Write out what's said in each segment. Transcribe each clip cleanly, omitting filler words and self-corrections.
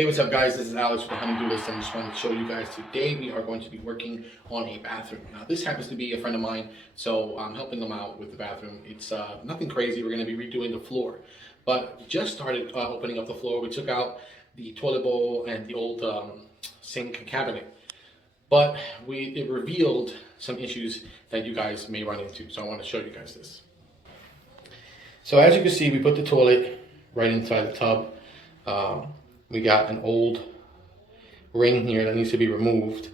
Hey, what's up guys? This is Alex with the Honeydew List, and I just wanted to show you guys today we are going to be working on a bathroom. Now this happens to be a friend of mine, so I'm helping them out with the bathroom. It's nothing crazy. We're going to be redoing the floor, but we just started opening up the floor. We took out the toilet bowl and the old sink cabinet, but it revealed some issues that you guys may run into, so I want to show you guys this. So as you can see, we put the toilet right inside the tub. We got an old ring here that needs to be removed,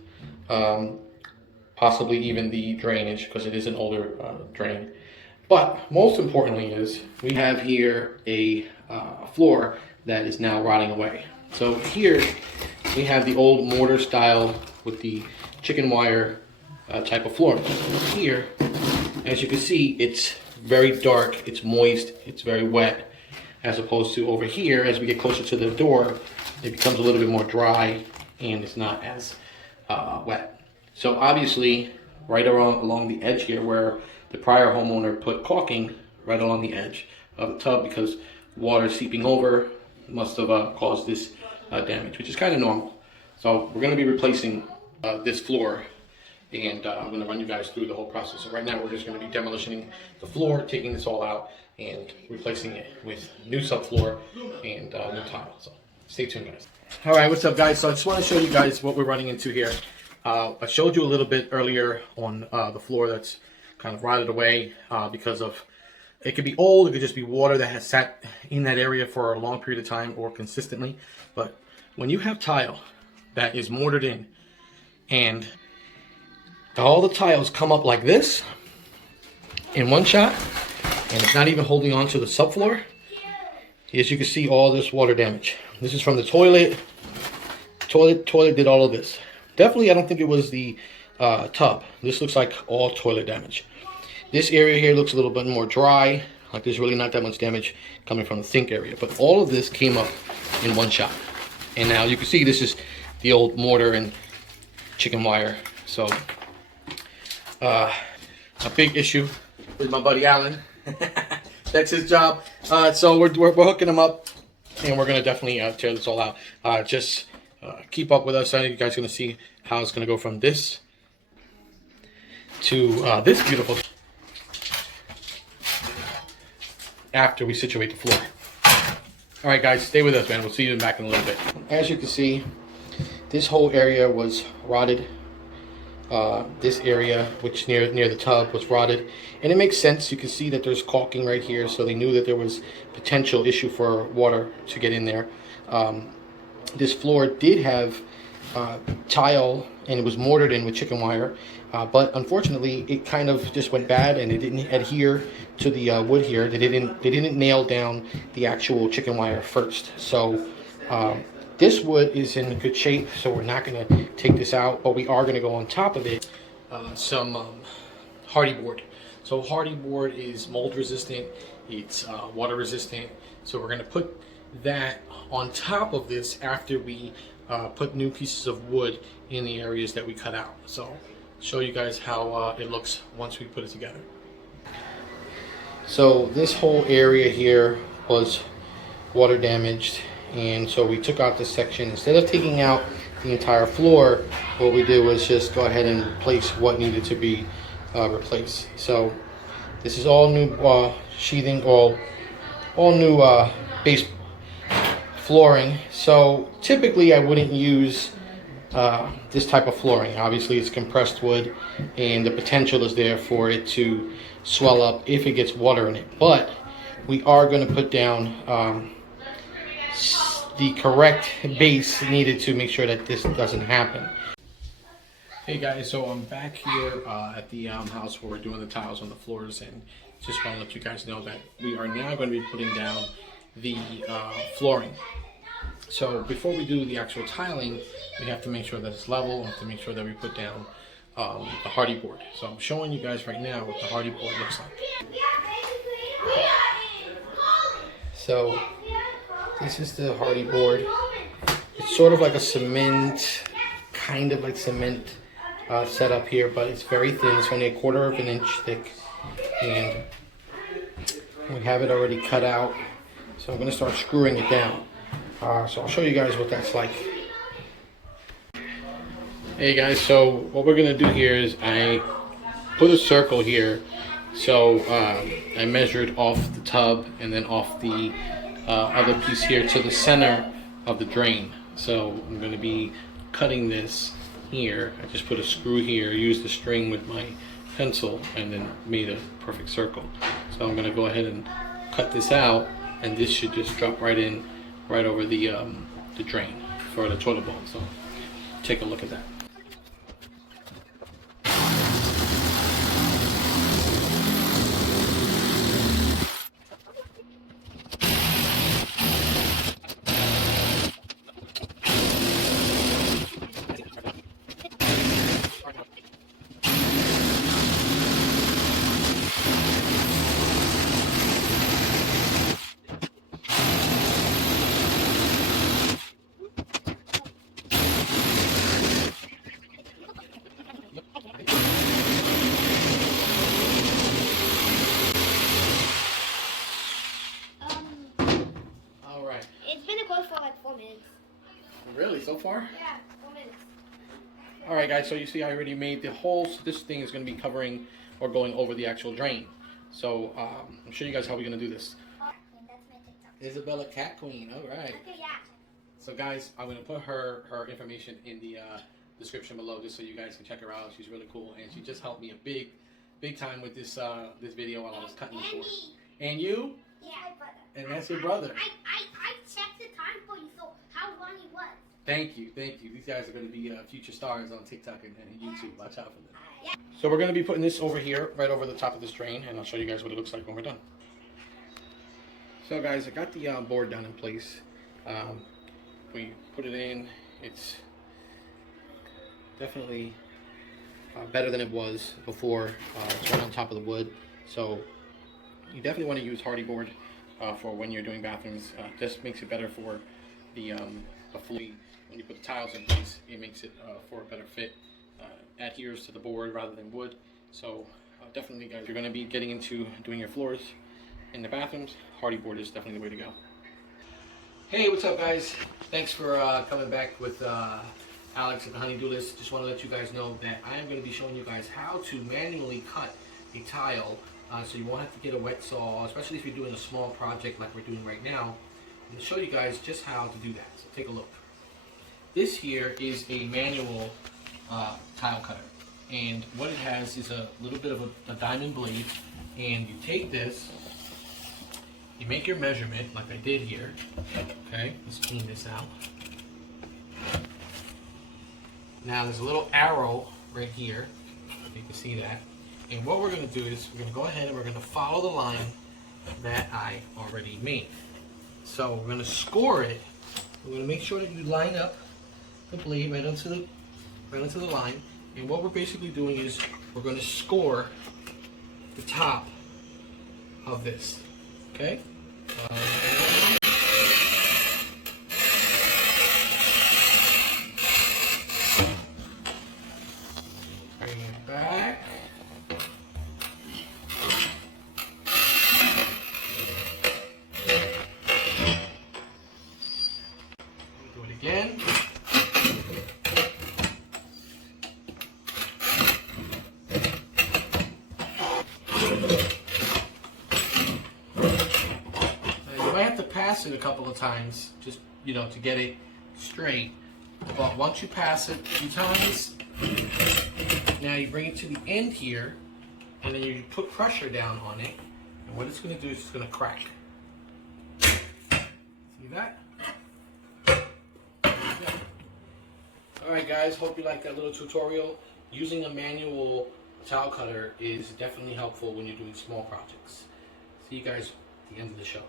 possibly even the drainage, because it is an older drain. But most importantly is we have here a floor that is now rotting away. So here we have the old mortar style with the chicken wire type of floor. Here, as you can see, it's very dark, it's moist, it's very wet. As opposed to over here, as we get closer to the door, it becomes a little bit more dry and it's not as wet. So obviously, right along the edge here where the prior homeowner put caulking right along the edge of the tub, because water seeping over must have caused this damage, which is kind of normal. So we're going to be replacing this floor, and I'm going to run you guys through the whole process. So right now we're just going to be demolishing the floor, taking this all out, and replacing it with new subfloor and new tile. So stay tuned, guys. All right, what's up, guys? So I just want to show you guys what we're running into here. I showed you a little bit earlier on the floor that's kind of rotted away because of, it could be old, it could just be water that has sat in that area for a long period of time or consistently. But when you have tile that is mortared in and all the tiles come up like this in one shot, and it's not even holding on to the subfloor, as you can see, all this water damage. This is from the toilet. Toilet did all of this. Definitely, I don't think it was the tub. This looks like all toilet damage. This area here looks a little bit more dry, like there's really not that much damage coming from the sink area. But all of this came up in one shot. And now you can see this is the old mortar and chicken wire. So, a big issue with my buddy Alan. That's his job. So we're hooking him up, and we're gonna definitely tear this all out. Just keep up with us. I know you guys are gonna see how it's gonna go from this to this beautiful after we situate the floor. All right, guys, stay with us, man. We'll see you back in a little bit. As you can see, this whole area was rotted. This area, which near the tub, was rotted, and it makes sense. You can see that there's caulking right here, so they knew that there was potential issue for water to get in there. This floor did have tile, and it was mortared in with chicken wire, but unfortunately it kind of just went bad, and it didn't adhere to the wood here. They didn't nail down the actual chicken wire first. So this wood is in good shape, so we're not going to take this out, but we are going to go on top of it some hardy board. So hardy board is mold resistant, it's water resistant, so we're going to put that on top of this after we put new pieces of wood in the areas that we cut out. So show you guys how it looks once we put it together. So this whole area here was water damaged, and so we took out this section. Instead of taking out the entire floor, what we did was just go ahead and replace what needed to be replaced. So this is all new sheathing, all new base flooring. So typically I wouldn't use this type of flooring. Obviously it's compressed wood, and the potential is there for it to swell up if it gets water in it. But we are going to put down the correct base needed to make sure that this doesn't happen. Hey guys, so I'm back here at the house where we're doing the tiles on the floors, and just want to let you guys know that we are now going to be putting down the flooring. So before we do the actual tiling, we have to make sure that it's level. We have to make sure that we put down the hardy board. So I'm showing you guys right now what the hardy board looks like. So this is the hardy board. It's sort of like a cement, kind of like cement setup here, but it's very thin. It's only 1/4 of an inch thick, and we have it already cut out. So I'm going to start screwing it down. So I'll show you guys what that's like. Hey guys, so what we're gonna do here is I put a circle here. So I measured off the tub and then off the other piece here to the center of the drain. So I'm going to be cutting this here. I just put a screw here, used the string with my pencil, and then made a perfect circle. So I'm going to go ahead and cut this out, and this should just drop right in, right over the drain for the toilet bowl. So take a look at that. For like 4 minutes. Really, so far? Yeah, 4 minutes. Alright guys, so you see I already made the hole, so this thing is going to be covering or going over the actual drain. So I'm showing you guys how we're going to do this. That's my TikTok. Isabella Cat Queen, alright. Okay, yeah. So guys, I'm going to put her information in the description below just so you guys can check her out. She's really cool, and she just helped me a big time with this this video while I was cutting the floor. And you? Yeah, my brother. And that's your brother. I checked the time for you, so how long it was. Thank you, thank you. These guys are going to be future stars on TikTok and YouTube. Watch out for them. Yeah. So we're going to be putting this over here, right over the top of this drain, and I'll show you guys what it looks like when we're done. So guys, I got the board down in place. We put it in. It's definitely better than it was before. It's right on top of the wood. So you definitely want to use hardy board for when you're doing bathrooms. Just makes it better for the floor. When you put the tiles in place, it makes it for a better fit. Adheres to the board rather than wood. So definitely, guys, if you're going to be getting into doing your floors in the bathrooms, hardy board is definitely the way to go. Hey, what's up, guys? Thanks for coming back with Alex at the Honeydew List. Just want to let you guys know that I am going to be showing you guys how to manually cut a tile. So you won't have to get a wet saw, especially if you're doing a small project like we're doing right now. I'm going to show you guys just how to do that. So take a look. This here is a manual tile cutter. And what it has is a little bit of a diamond blade. And you take this, you make your measurement like I did here. Okay, let's clean this out. Now there's a little arrow right here. You can see that. And what we're going to do is we're going to go ahead and we're going to follow the line that I already made. So we're going to score it. We're going to make sure that you line up the blade right onto the line. And what we're basically doing is we're going to score the top of this. Okay? Bring it back. Do it again. You might have to pass it a couple of times, just to get it straight. But once you pass it a few times, now you bring it to the end here, and then you put pressure down on it. And what it's going to do is it's going to crack. See that? Alright guys, hope you liked that little tutorial. Using a manual tile cutter is definitely helpful when you're doing small projects. See you guys at the end of the show.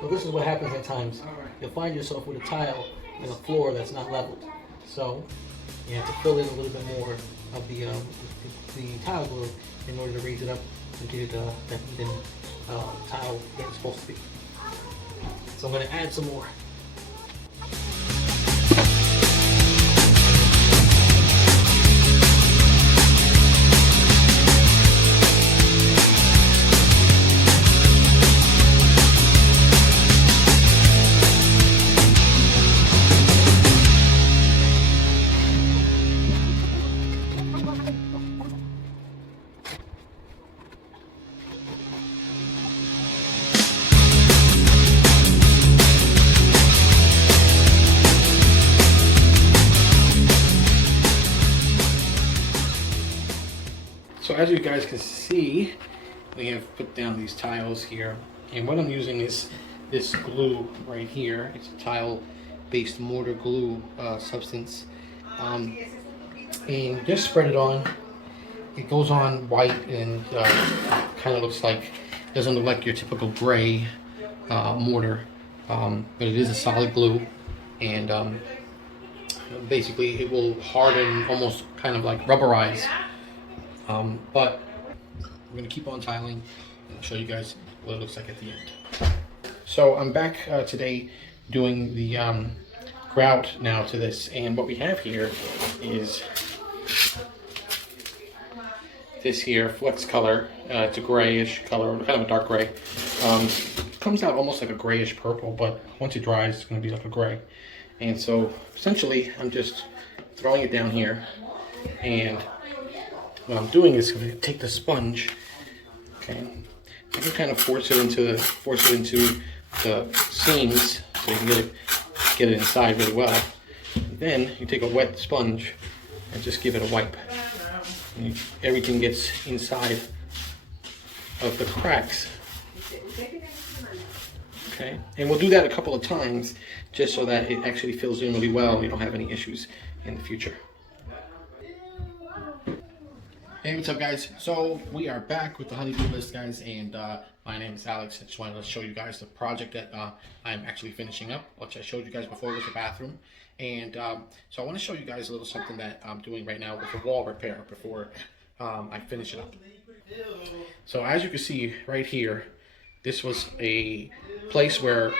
So this is what happens at times. You'll find yourself with a tile and a floor that's not leveled. So you have to fill in a little bit more of the tile glue in order to raise it up and get it that even tile that it's supposed to be. So I'm going to add some more. So as you guys can see, we have put down these tiles here, and what I'm using is this glue right here. It's a tile-based mortar glue substance, and just spread it on. It goes on white and kind of looks like, doesn't look like your typical gray mortar, but it is a solid glue, and basically it will harden, almost kind of like rubberize. But we're going to keep on tiling and show you guys what it looks like at the end. So I'm back today doing the grout now to this, and what we have here is this here flex color. It's a grayish color, kind of a dark gray. It comes out almost like a grayish purple, but once it dries it's going to be like a gray. And so essentially I'm just throwing it down here, and what I'm doing is going to take the sponge, okay, I can kind of force it into the seams so you can get it inside really well. And then you take a wet sponge and just give it a wipe. And everything gets inside of the cracks. Okay, and we'll do that a couple of times just so that it actually fills in really well and you don't have any issues in the future. Hey, what's up guys? So we are back with the honeydew list, guys, and my name is Alex. I just wanted to show you guys the project that I'm actually finishing up, which I showed you guys before was the bathroom. And so I want to show you guys a little something that I'm doing right now with the wall repair before I finish it up. So as you can see right here, this was a place where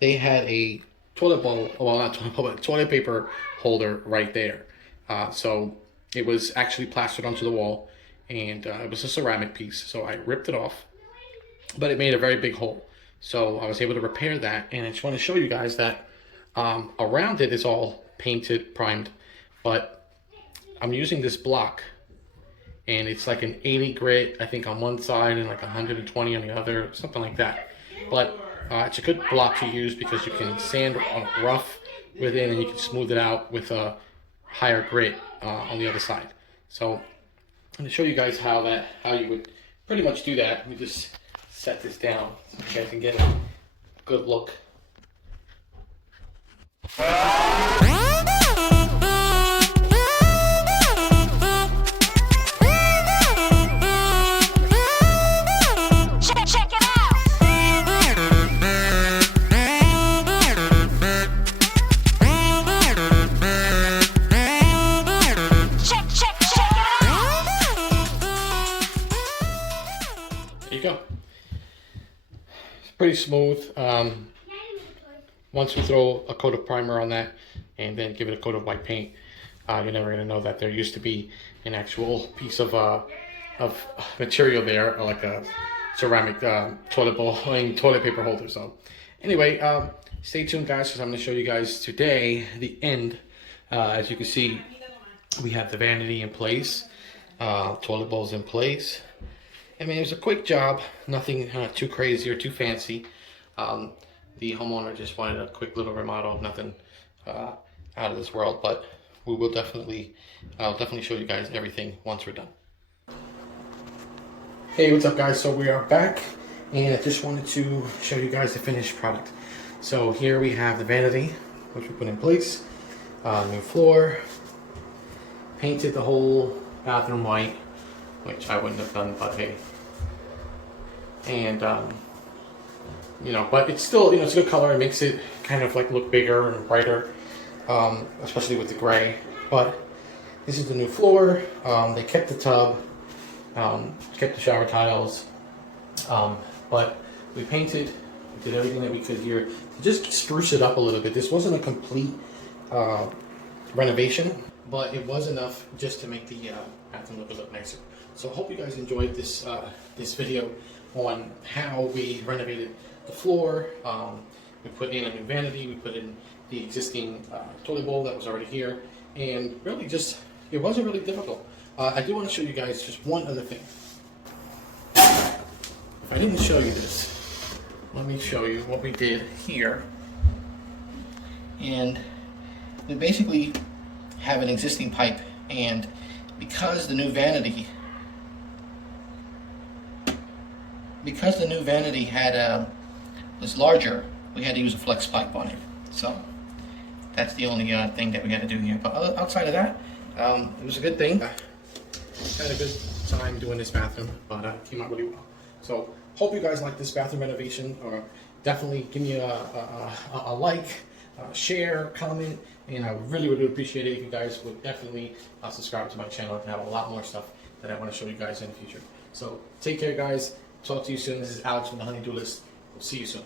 they had a toilet bowl, well not toilet bowl, but toilet paper holder right there. So it was actually plastered onto the wall, and it was a ceramic piece, so I ripped it off, but it made a very big hole. So I was able to repair that, and I just want to show you guys that around it is all painted, primed, but I'm using this block, and it's like an 80 grit, I think, on one side and like 120 on the other, something like that. But it's a good block to use because you can sand rough with it, and you can smooth it out with a higher grit on the other side. So I'm going to show you guys how you would pretty much do that. Let me just set this down so you guys can get a good look. Go. It's pretty smooth. Once we throw a coat of primer on that and then give it a coat of white paint, you're never going to know that there used to be an actual piece of material there, like a ceramic toilet paper holder. So anyway, stay tuned guys, because I'm going to show you guys today the end. As you can see, we have the vanity in place, toilet bowls in place. I mean, it was a quick job, nothing too crazy or too fancy. The homeowner just wanted a quick little remodel, nothing out of this world, but we will I'll definitely show you guys everything once we're done. Hey, what's up guys? So we are back, and I just wanted to show you guys the finished product. So here we have the vanity, which we put in place, new floor, painted the whole bathroom white, which I wouldn't have done, but hey. And you know, but it's still, you know, it's a good color. It makes it kind of like look bigger and brighter. especially with the gray. But this is the new floor. They kept the tub, kept the shower tiles, but we painted, we did everything that we could here to just spruce it up a little bit. This wasn't a complete renovation, but it was enough just to make the bathroom look a little nicer. So I hope you guys enjoyed this this video on how we renovated the floor. We put in a new vanity, we put in the existing toilet bowl that was already here, and really just, it wasn't really difficult. I do want to show you guys just one other thing. If I didn't show you this, let me show you what we did here. And we basically have an existing pipe, and because the new vanity had was larger, we had to use a flex pipe on it. So that's the only thing that we had to do here. But outside of that, it was a good thing. Had a good time doing this bathroom, but it came out really well. So hope you guys like this bathroom renovation. Or definitely give me a like, share, comment, and I would really appreciate it if you guys would definitely subscribe to my channel and have a lot more stuff that I want to show you guys in the future. So take care, guys. Talk to you soon. This is Alex from the Honey Duelist. We'll see you soon.